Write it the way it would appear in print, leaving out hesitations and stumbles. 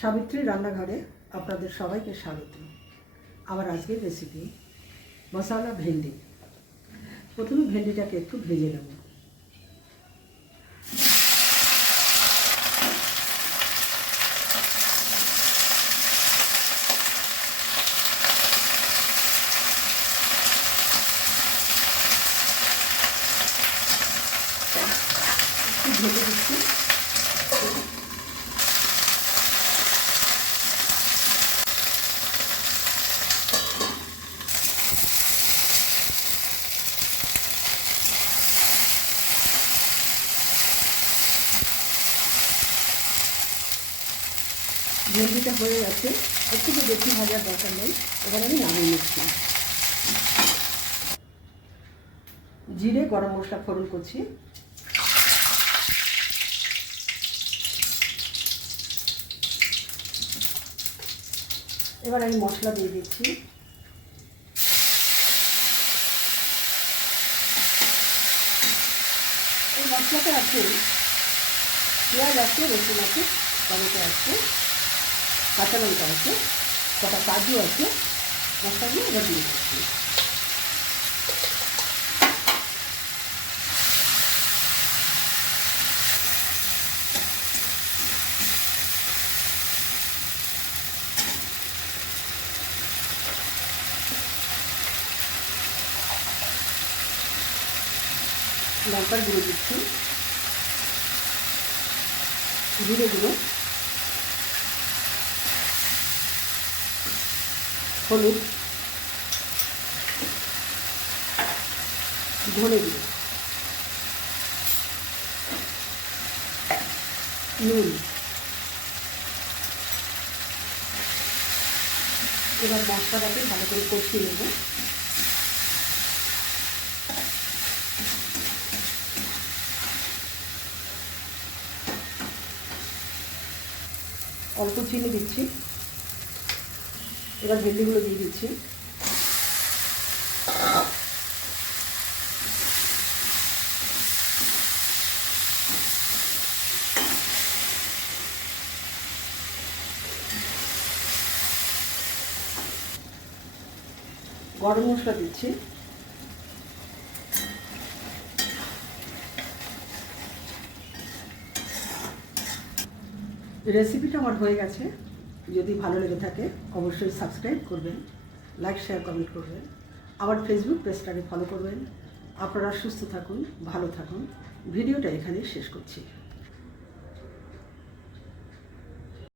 সাবিত্রী রান্নাঘরে আপনাদের সবাইকে স্বাগত। আমার আজকের রেসিপি মশলা ভেন্ডি। প্রথমে ভেন্ডিটাকে একটু ভেজে নেব। একটু ভেজে দিচ্ছি। ভেন্ডিটা হয়ে গেছে, একটু বেশি ভাজার দরকার নেই। এবার আমি নামিয়ে নিচ্ছি। জিরে গরম মশলা ফোড়ন করছি। এবার আমি মশলা দিয়ে দিচ্ছি। এই মশলাটা আছে, পেঁয়াজ আছে, রসুন আছে, টমেটো আছে, কাঁচা লঙ্কা আছে, কটা কাজু আছে। মশলাগুলো এবার দিয়ে দিচ্ছি। লঙ্কার গুঁড়ো দিচ্ছি, জিরে গুঁড়ো, হলুদ, ধনে গুঁড়ো, নুন। এবার মশলাটাকে ভালো করে কষিয়ে নেব। অল্প চিনি দিচ্ছি। এবার ভেন্ডিগুলো দিয়ে দিচ্ছি। গরম মশলা দিচ্ছি। রেসিপিটা আমার হয়ে গেছে। যদি ভালো লেগে থাকে অবশ্যই সাবস্ক্রাইব করবেন, লাইক শেয়ার কমেন্ট করবেন, আমার ফেসবুক পেজটাকে ফলো করবেন। আপনারা সুস্থ থাকুন, ভালো থাকুন। ভিডিওটা এখানেই শেষ করছি।